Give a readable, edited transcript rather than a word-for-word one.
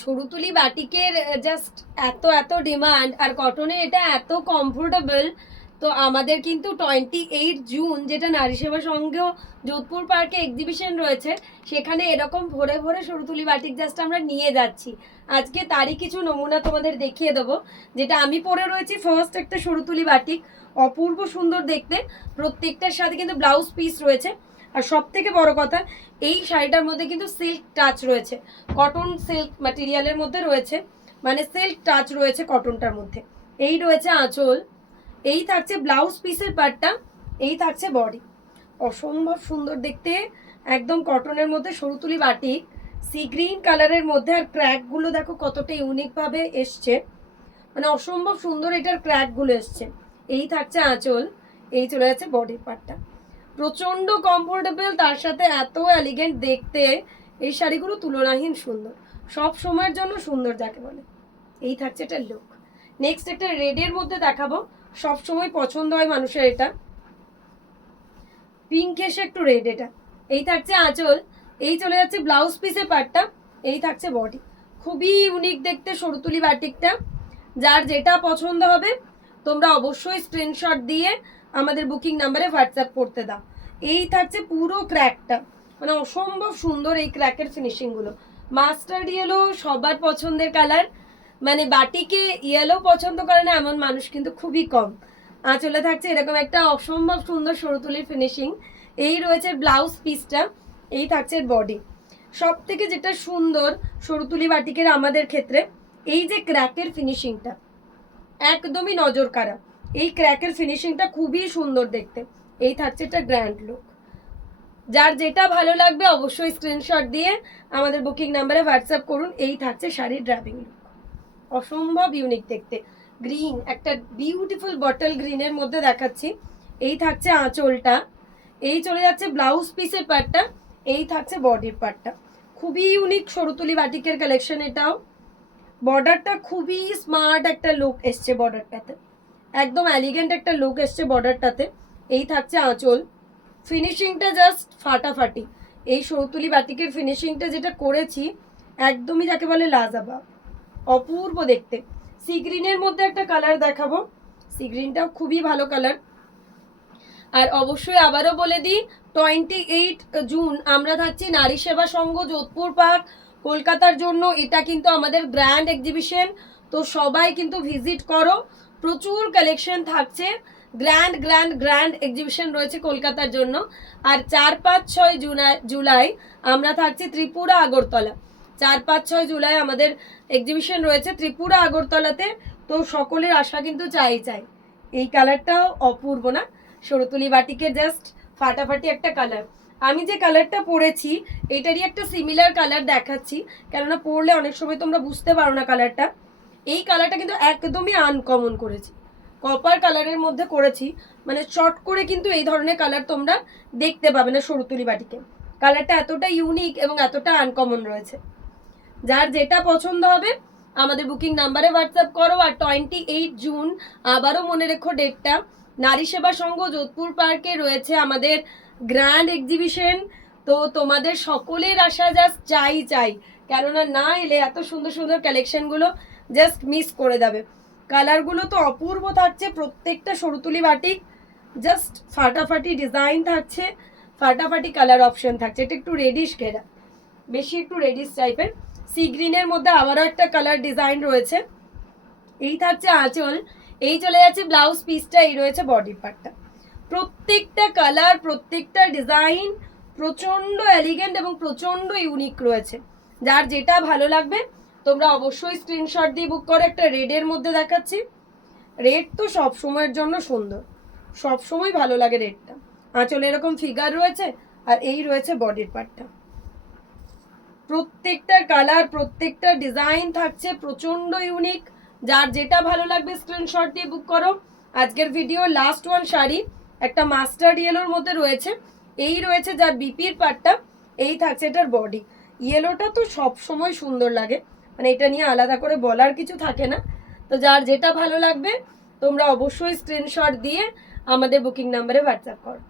সরুতুলি বাটিকের জাস্ট এত এত ডিমান্ড, আর কটনে এটা এত কমফোর্টেবল। তো আমাদের কিন্তু 28 জুন, যেটা নারী সেবা সংঘ যোধপুর পার্কে এক্সিবিশন রয়েছে, সেখানে এরকম ভরে ভরে সরুতুলি বাটিক জাস্ট আমরা নিয়ে যাচ্ছি। আজকে তারই কিছু নমুনা তোমাদের দেখিয়ে দেবো। যেটা আমি পরে রয়েছি ফার্স্ট একটা সরুতুলি বাটিক, অপূর্ব সুন্দর দেখতে। প্রত্যেকটার সাথে কিন্তু ব্লাউজ পিস রয়েছে। আর সব থেকে বড় কথা, এই শাড়িটার মধ্যে কিন্তু সিল্ক টাচ রয়েছে, কটন সিল্ক ম্যাটেরিয়ালের মধ্যে রয়েছে, মানে সিল্ক টাচ রয়েছে কটনটার মধ্যে। এই রয়েছে আঁচল, এই থাকছে ব্লাউজ পিসের পার্টটা, এই থাকছে বডি। অসম্ভব সুন্দর দেখতে, একদম কটনের মধ্যে সরুতুলি বাটিক, সি গ্রিন কালারের মধ্যে। আর ক্র্যাকগুলো দেখো কতটা ইউনিকভাবে এসছে, মানে অসম্ভব সুন্দর এটার ক্র্যাকগুলো এসছে। এই থাকছে আঁচল, এই চলে যাচ্ছে বডির পার্টটা। প্রচণ্ড কমফোর্টেবল, তার সাথে এত এলিগেন্ট দেখতে। এই শাড়িগুলো তুলনাহীন সুন্দর, সব সময়ের জন্য সুন্দর যাকে বলে। এই থাকছে এটা লুক। নেক্সট একটা রেডের মধ্যে দেখাবো, সব সময় পছন্দ হয় মানুষের এটা, পিঙ্ক এসে একটু রেড এটা। এই থাকছে আঁচল, এই চলে যাচ্ছে ব্লাউজ পিসের পার্টটা, এই থাকছে বডি। খুবই ইউনিক দেখতে সরুতুলি বাটিকটা। যার যেটা পছন্দ হবে তোমরা অবশ্যই স্ক্রিনশট দিয়ে আমাদের বুকিং নাম্বারে হোয়াটসঅ্যাপ করতে দাও। এই থাকছে পুরো ক্র্যাকটা, মানে অসম্ভব সুন্দর এই ক্র্যাকের ফিনিশিংগুলো। মাস্টার্ড ইয়েলো সবার পছন্দের কালার, মানে বাটিকে ইয়েলো পছন্দ করে না এমন মানুষ কিন্তু খুবই কম। আঁচলে থাকছে এরকম একটা অসম্ভব সুন্দর সরুতুলির ফিনিশিং। এই রয়েছে ব্লাউজ পিসটা, এই থাকছে বডি। সব থেকে যেটা সুন্দর সরুতুলি বাটিকের আমাদের ক্ষেত্রে, এই যে ক্র্যাকের ফিনিশিংটা একদমই নজর কাড়া। এই ক্র্যাকের ফিনিশিংটা খুবই সুন্দর দেখতে। এই থাকছে একটা গ্র্যান্ড লুক। যার যেটা ভালো লাগবে অবশ্যই স্ক্রিনশট দিয়ে আমাদের বুকিং নাম্বারে হোয়াটসঅ্যাপ করুন। এই থাকছে শাড়ির ড্রাইভিং লুক, অসম্ভব ইউনিক দেখতে। গ্রিন, একটা বিউটিফুল বটল গ্রিনের মধ্যে দেখাচ্ছি। এই থাকছে আঁচলটা, এই চলে যাচ্ছে ব্লাউজ পিসের পার্টটা, এই থাকছে বডির পার্টটা। খুবই ইউনিক সরুতুলি বাটিকের কালেকশন এটাও। বর্ডারটা খুবই স্মার্ট একটা লুক এসছে বর্ডারটাতে, একদম এলিগেন্ট একটা লুক এসছে বর্ডারটাতে। এই থাকছে আঁচল, ফিনিশিংটা জাস্ট ফাটাফাটি। এই সরুতুলি বাটিকের ফিনিশিংটা যেটা করেছি একদমই যাকে বলে লাজবাব, অপূর্ব দেখতে। সি গ্রিনের মধ্যে একটা কালার দেখাবো, সি গ্রিনটাও খুবই ভালো কালার। আর অবশ্যই আবারও বলে দিই, 28 জুন আমরা থাকছি নারী সেবা সংঘ যোধপুর পার্ক কলকাতার জন্য। এটা কিন্তু আমাদের গ্র্যান্ড এক্সিবিশন, তো সবাই কিন্তু ভিজিট করো। প্রচুর কালেকশন থাকছে, গ্র্যান্ড গ্র্যান্ড গ্র্যান্ড এক্সিবিশন রয়েছে কলকাতার জন্য। আর 4-5-6 জুলাই আমরা থাকছি ত্রিপুরা আগরতলা। 4-5-6 জুলাই আমাদের এক্সিবিশন রয়েছে ত্রিপুরা আগরতলাতে। তো সকলের আশা কিন্তু চাই। এই কালারটাও অপূর্ব না, সরুতুলি বাটিকে জাস্ট ফাটাফাটি একটা কালার। আমি যে কালারটা পরেছি এটারই একটা সিমিলার কালার দেখাচ্ছি, কেননা পরলে অনেক সময় তোমরা বুঝতে পারো না কালারটা। এই কালারটা কিন্তু একদমই আনকমন করেছি, কপার কালারের মধ্যে করেছি, মানে শর্ট করে কিন্তু এই ধরনের কালার তোমরা দেখতে পাবে না সরুতুলি বাটিকে। কালারটা এতটা ইউনিক এবং এতটা আনকমন রয়েছে। যার যেটা পছন্দ হবে আমাদের বুকিং নাম্বারে হোয়াটসঅ্যাপ করো। আর 28 জুন আবারও মনে রেখো ডেটটা, নারী সেবা সংঘ যোধপুর পার্কে রয়েছে আমাদের গ্র্যান্ড এক্সিবিশন। তো তোমাদের সকলের আশা জাস্ট চাই, কেননা না এলে এত সুন্দর সুন্দর কালেকশনগুলো জাস্ট মিস করে যাবে। কালারগুলো তো অপূর্ব থাকছে, প্রত্যেকটা সরুতুলি বাটিক জাস্ট ফাটাফাটি ডিজাইন থাকছে, ফাটাফাটি কালার অপশন থাকছে। এটা একটু রেডিশ ঘেরা, বেশি একটু রেডিশ টাইপের। সি গ্রিনের মধ্যে আবারও একটা কালার ডিজাইন রয়েছে। এই থাকছে আঁচল, এই চলে যাচ্ছে ব্লাউজ পিসটা, এই রয়েছে বডি পার্টটা। প্রত্যেকটা কালার, প্রত্যেকটা ডিজাইন প্রচণ্ড এলিগেন্ট এবং প্রচণ্ড ইউনিক রয়েছে। যার যেটা ভালো লাগবে তোমরা অবশ্যই স্ক্রিনশট দিয়ে বুক করো। একটা রেডের মধ্যে দেখাচ্ছি, রেড তো সব সময়ের জন্য সুন্দর, সব সময় ভালো লাগে রেডটা। আঁচলে এরকম ফিগার রয়েছে, আর এই রয়েছে বডির পার্টটা। প্রত্যেকটার কালার, প্রত্যেকটা ডিজাইন থাকছে প্রচণ্ড ইউনিক। যার যেটা ভালো লাগবে স্ক্রিনশট দিয়ে বুক করো। আজকের ভিডিও লাস্ট ওয়ান শাড়ি একটা মাস্টার্ড ইয়েলোর মধ্যে রয়েছে, এই রয়েছে যার বিপির পার্টটা, এই থাকছে এটার বডি। ইয়েলোটা তো সব সময় সুন্দর লাগে, মানে এটা নিয়ে আলাদা করে বলার কিছু থাকে না। তো যার যেটা ভালো লাগবে তোমরা অবশ্যই স্ক্রিনশট দিয়ে আমাদের বুকিং নাম্বারে হোয়াটসঅ্যাপ করো।